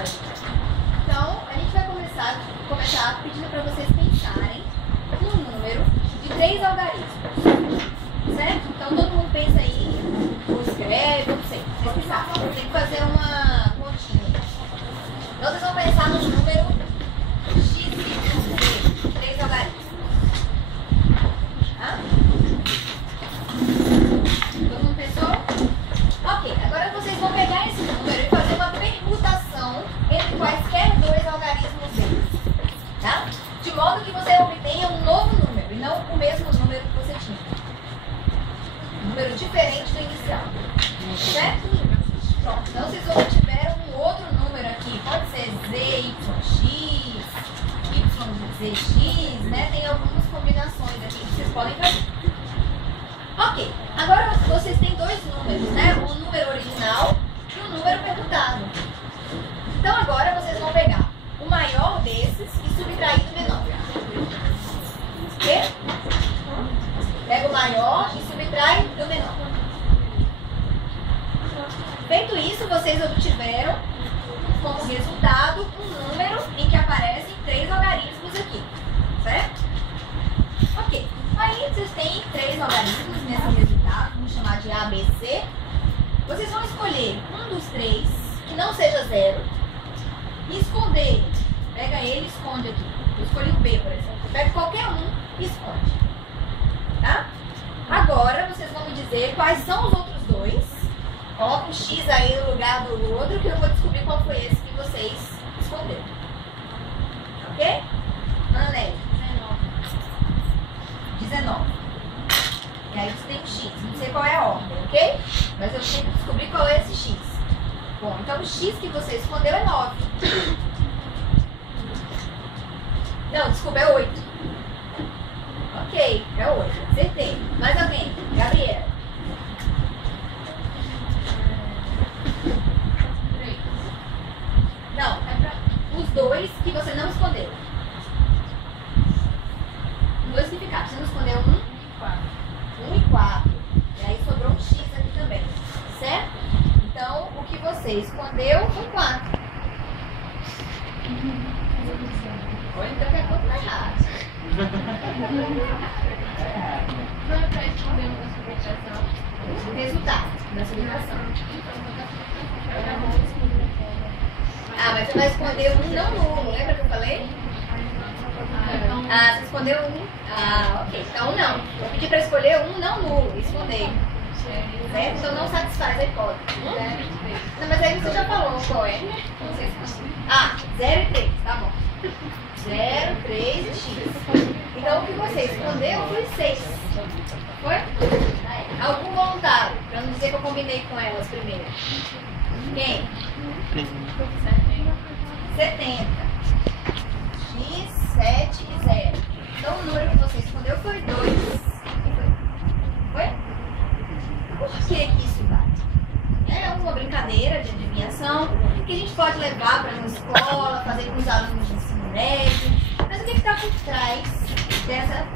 pensar. Então, a gente vai começar pedindo para vocês pensarem num número de 3 algarismos. Certo? Então, todo mundo pensa aí, ou escreve, não sei. Vocês pensaram, tem que fazer uma continha. Então, vocês vão pensar no número x de 3 algarismos. Tá? Todo mundo pensou? Ok, agora vocês vão pegar esse número e fazer uma permutação entre quaisquer 2 algarismos deles. Tá? De modo que você obtenha um novo número e não o mesmo número que você tinha. Um número diferente do inicial. Certo? Pronto. Então vocês obtiveram um outro número aqui. Pode ser ZYX, YZX, né? Tem algumas combinações aqui que vocês podem fazer. Ok, agora vocês têm 2 números, né? O número original e o número permutado. Então agora vocês vão pegar o maior desses e subtrair do menor. Ok? Pega o maior e subtrai do menor. Feito isso, vocês obtiveram como resultado um número em que aparecem 3 algarismos aqui. Certo? Ok. Aí vocês têm 3 algarismos nesse resultado, vamos chamar de ABC. Vocês vão escolher um dos 3 que não seja 0 e esconder ele. Pega ele e esconde aqui. Eu escolhi o B, por exemplo. Pega qualquer um e esconde. Tá? Agora vocês vão me dizer quais são os outros 2. Coloca um X aí no lugar do outro que eu vou descobrir qual foi esse que vocês esconderam. Ok? Ana Neide. 19. E aí você tem um X. Não sei qual é a ordem, ok? Mas eu tenho que descobrir qual é esse X. Bom, então o X que você escondeu é 9. Não, desculpa, é 8. Ok, é 8. Acertei. Mais alguém? Gabriela. 3. Não, é para os 2 que você não escondeu. 2 que ficaram. Você não escondeu 1 e 4. 1 e 4. E aí sobrou um X aqui também. Certo? Então, o que você escondeu foi 4. Olha, então que a conta vai errada. Não é para esconder uma subtração. O resultado da subtração. Ah, mas você vai esconder um não nulo. Lembra que eu falei? Ah, você escondeu um. Ah, ok. Então não. Eu pedi para escolher um não nulo. Esconder. Certo? Então não satisfaz a hipótese. Não, mas aí você já falou qual é. Ah, 0 e 3. Tá bom. 0, 3 e X. Então o que você escondeu foi 6. Foi? Algum voluntário? Para não dizer que eu combinei com elas primeiro. Quem? 70. X, 7 e 0. Então o número que você escondeu foi 2. Foi? Por que isso vale? É uma brincadeira de adivinhação que a gente pode levar para uma escola, fazer com os alunos de ensino médio. Mas o que está por trás dessa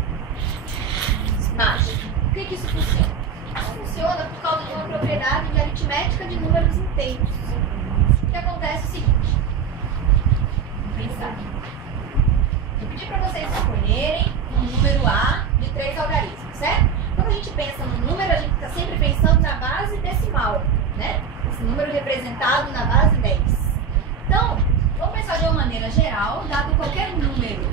mágica? Por que isso funciona? Isso funciona por causa de uma propriedade de aritmética de números inteiros. O que acontece é o seguinte. Vamos pensar. Eu pedi para vocês escolherem um número A de 3 algarismos, certo? Quando a gente pensa no número, a gente está sempre pensando na base decimal, né? Esse número representado na base 10. Então, vamos pensar de uma maneira geral, dado qualquer número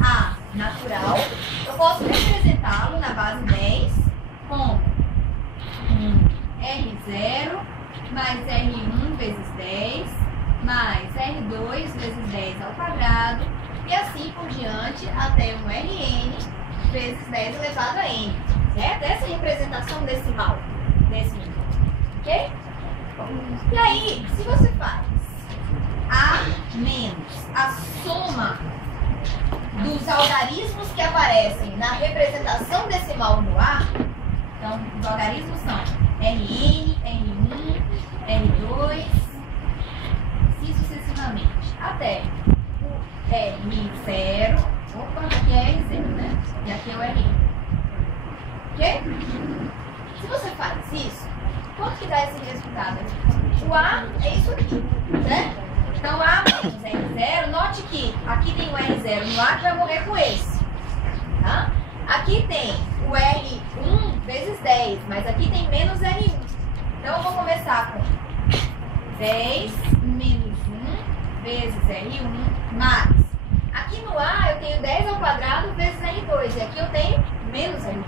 A natural, eu posso representá-lo na base 10 com R0 mais R1 vezes 10 mais R2 vezes 10 ao quadrado e assim por diante até um Rn vezes 10 elevado a n. Certo? Essa é a representação decimal desse número. Ok? E aí, se você faz A menos a soma dos algarismos que aparecem na representação decimal do A, então os algarismos são Rn, R1, R2, assim sucessivamente, até o R0, opa, aqui é R0, né? E aqui é o R1. Ok? Se você faz isso, quanto que dá esse resultado aqui? O A é isso aqui, né? Então, A menos R0, note que aqui tem o R0 no A que vai morrer com esse. Tá? Aqui tem o R1 vezes 10, mas aqui tem menos R1. Então, eu vou começar com 10 menos 1 vezes R1 mais. Aqui no A eu tenho 10 ao quadrado vezes R2 e aqui eu tenho menos R2.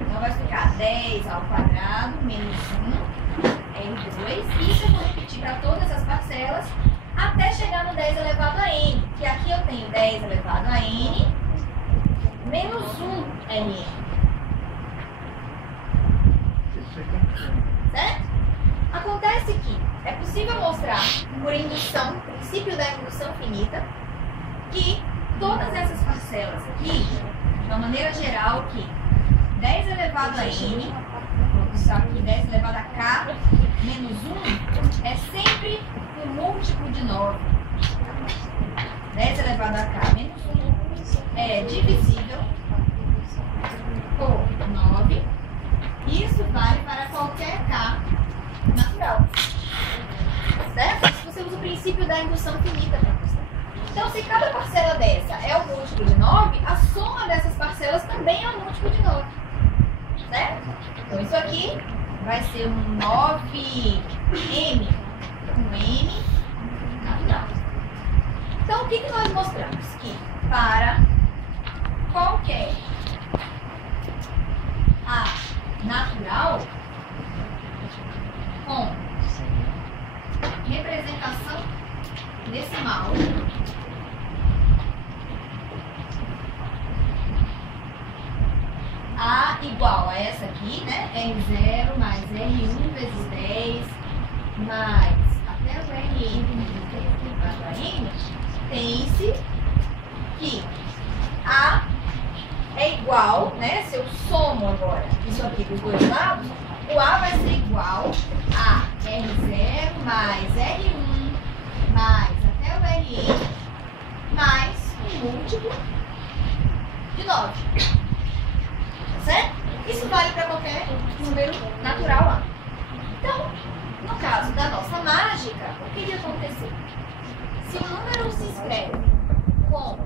Então vai ficar 10 ao quadrado menos 1 R2. Isso eu vou repetir para todas as parcelas até chegar no 10 elevado a N. Que aqui eu tenho 10 elevado a N menos 1 Rn. Certo? Acontece que é possível mostrar por indução, princípio da indução finita, que todas essas parcelas aqui, de uma maneira geral, que 10 elevado a n, vou usar aqui 10 elevado a k, menos 1, é sempre um múltiplo de 9. 10 elevado a k menos 1 é divisível por 9. Isso vale para qualquer k natural. Certo? Se você usa o princípio da indução finita para mostrar. Então, se cada parcela dessa é um múltiplo de 9, a soma dessas parcelas também é um múltiplo de 9. Certo? Então, isso aqui vai ser um 9m com n natural. Então, o que nós mostramos? Que para qualquer A natural com representação decimal, A igual a essa aqui, né? R0 mais R1 vezes 10 mais até o Rn elevado a N, tem-se que A é igual, né? Se eu somo agora isso aqui dos dois lados, o A vai ser igual a R0 mais R1 mais até o Rn mais um múltiplo de 9. Certo? Isso vale para qualquer número natural lá. Então, no caso da nossa mágica, o que aconteceu? Se o número se escreve com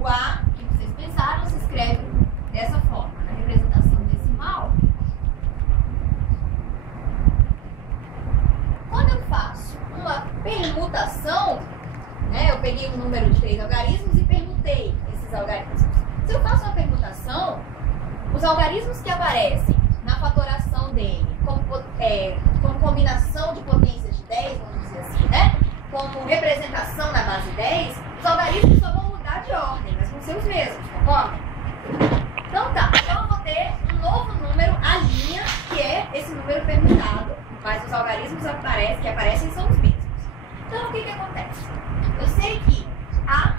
o A, que vocês pensaram, se escreve dessa forma, na representação decimal. Quando eu faço uma permutação, né, eu peguei um número de 3 algarismos e permutei esses algarismos. Se eu faço uma permutação, os algarismos que aparecem na fatoração dele, como combinação de potências de 10, vamos dizer assim, né? Como representação na base 10, os algarismos só vão mudar de ordem, mas vão ser os mesmos, concorda? Então tá, então eu vou ter um novo número, a linha, que é esse número permutado, mas os algarismos que aparecem são os mesmos. Então o que acontece? Eu sei que A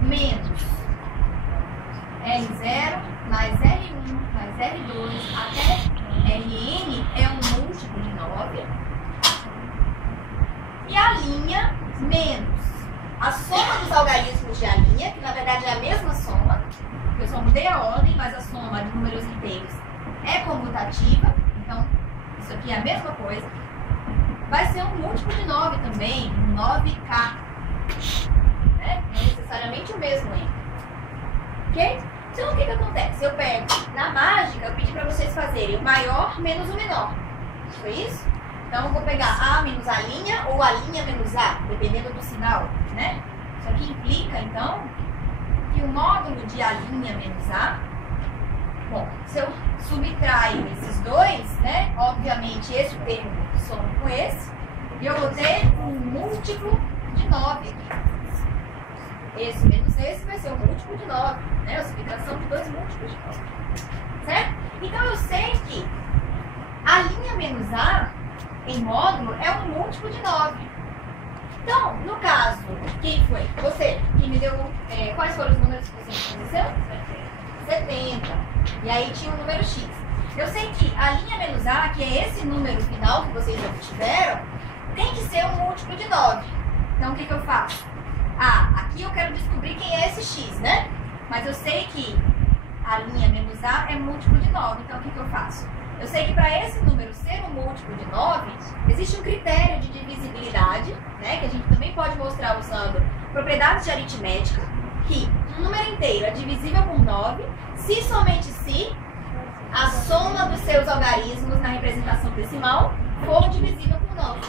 menos R0 mais R1 mais R2 até Rn é um múltiplo de 9. E a linha menos a soma dos algarismos de a linha, que na verdade é a mesma soma, eu só mudei a ordem, mas a soma de números inteiros é comutativa, então isso aqui é a mesma coisa. Vai ser um múltiplo de 9 também, 9k. Né? Não necessariamente o mesmo n. Ok? Então o que acontece? Eu pego, na mágica, eu pedi para vocês fazerem o maior menos o menor. Foi isso? Então eu vou pegar A menos a linha ou a linha menos A, dependendo do sinal, né? Isso aqui implica, então, que o módulo de A' menos A, bom, se eu subtraio esses dois, né? Obviamente esse termo soma com esse, e eu vou ter um múltiplo de 9 aqui. Esse menos esse vai ser um múltiplo de 9, né? A subtração de dois múltiplos de 9. Certo? Então eu sei que a linha menos A em módulo é um múltiplo de 9. Então, no caso, quem foi? Você, que me deu. Quais foram os números que você me conheceu? 70. E aí tinha o número x. Eu sei que a linha menos A, que é esse número final que vocês obtiveram, tem que ser um múltiplo de 9. Então, o que eu faço? Aqui eu quero descobrir quem é esse x, né? Mas eu sei que a linha menos tá? É múltiplo de 9. Então, o que eu faço? Eu sei que para esse número ser um múltiplo de 9, existe um critério de divisibilidade, né? Que a gente também pode mostrar usando propriedades de aritmética, que um número inteiro é divisível por 9, se somente se a soma dos seus algarismos na representação decimal for divisível por 9.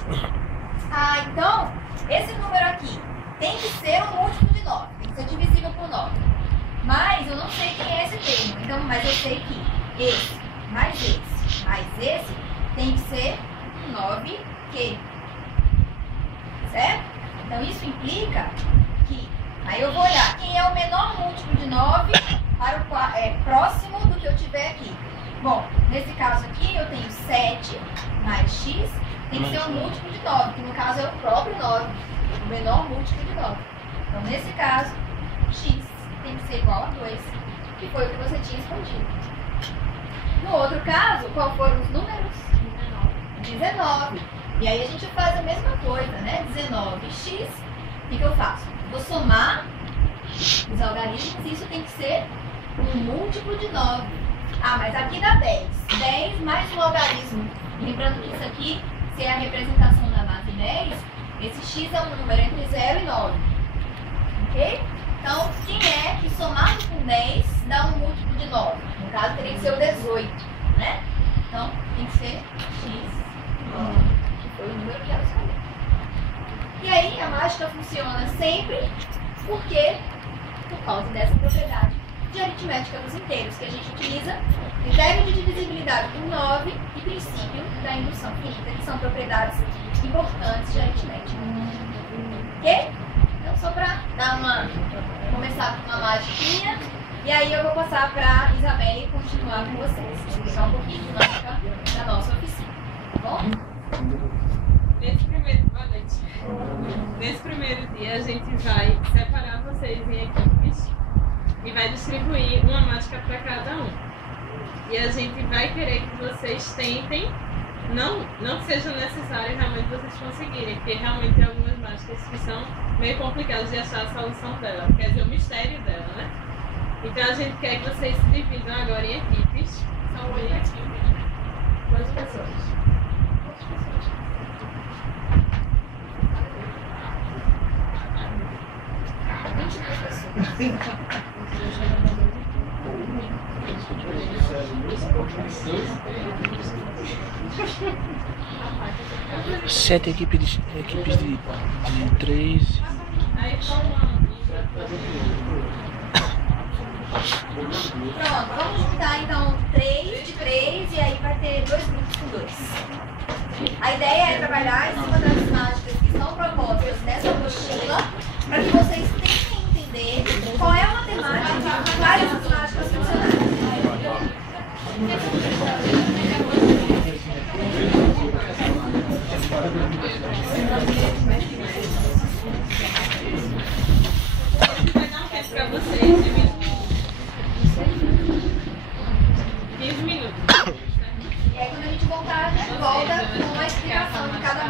Ah, então, esse número aqui tem que ser um múltiplo de 9, tem que ser divisível por 9. Mas eu não sei quem é esse termo, então, mas eu sei que esse mais esse tem que ser 9Q. Certo? Então, isso implica que, aí eu vou olhar quem é o menor múltiplo de 9 para o próximo do que eu tiver aqui. Bom, nesse caso aqui eu tenho 7 mais x, tem que ser um múltiplo de 9, que no caso é o próprio 9, o menor múltiplo de 9. Então, nesse caso, x tem que ser igual a 2, que foi o que você tinha escondido. No outro caso, qual foram os números? 19. E aí a gente faz a mesma coisa, né? 19x, o que eu faço? Vou somar os algarismos e isso tem que ser um múltiplo de 9. Ah, mas aqui dá 10. 10 mais um algarismo. Lembrando que isso aqui, se é a representação da base 10, esse x é um número entre 0 e 9. Ok? Então, quem é que somado com 10 dá um múltiplo de 9? No caso, teria que ser o 18, né? Então, tem que ser x, que foi o número que ela escolheu. E aí, a mágica funciona sempre por causa dessa propriedade de aritmética dos inteiros, que a gente utiliza critério de divisibilidade por 9 e princípio da indução finita, que são propriedades importantes de aritmética. Ok? Então, só para começar com uma magiquinha, e aí eu vou passar para Isabelle e continuar com vocês, explicar um pouquinho de lógica da nossa oficina, tá bom? Nesse primeiro dia, a gente vai separar vocês em equipes e vai distribuir uma mágica para cada um. E a gente vai querer que vocês tentem, não seja necessário realmente vocês conseguirem, porque realmente tem algumas mágicas que são meio complicadas de achar a solução dela, quer dizer, o mistério dela, né? Então a gente quer que vocês se dividam agora em equipes. São 8 equipes. Quantas pessoas? 22 pessoas. 7 equipes de 3. Aí toma. Pronto, vamos juntar então 3 de 3 e aí vai ter 2 grupos com 2. A ideia é trabalhar em cima das mágicas que são propostas nessa apostila para que vocês tentem entender qual é a matemática que faz essas mágicas funcionarem. Vai dar um tempo para vocês de 15 minutos. E aí quando a gente voltar, a gente volta com a explicação de cada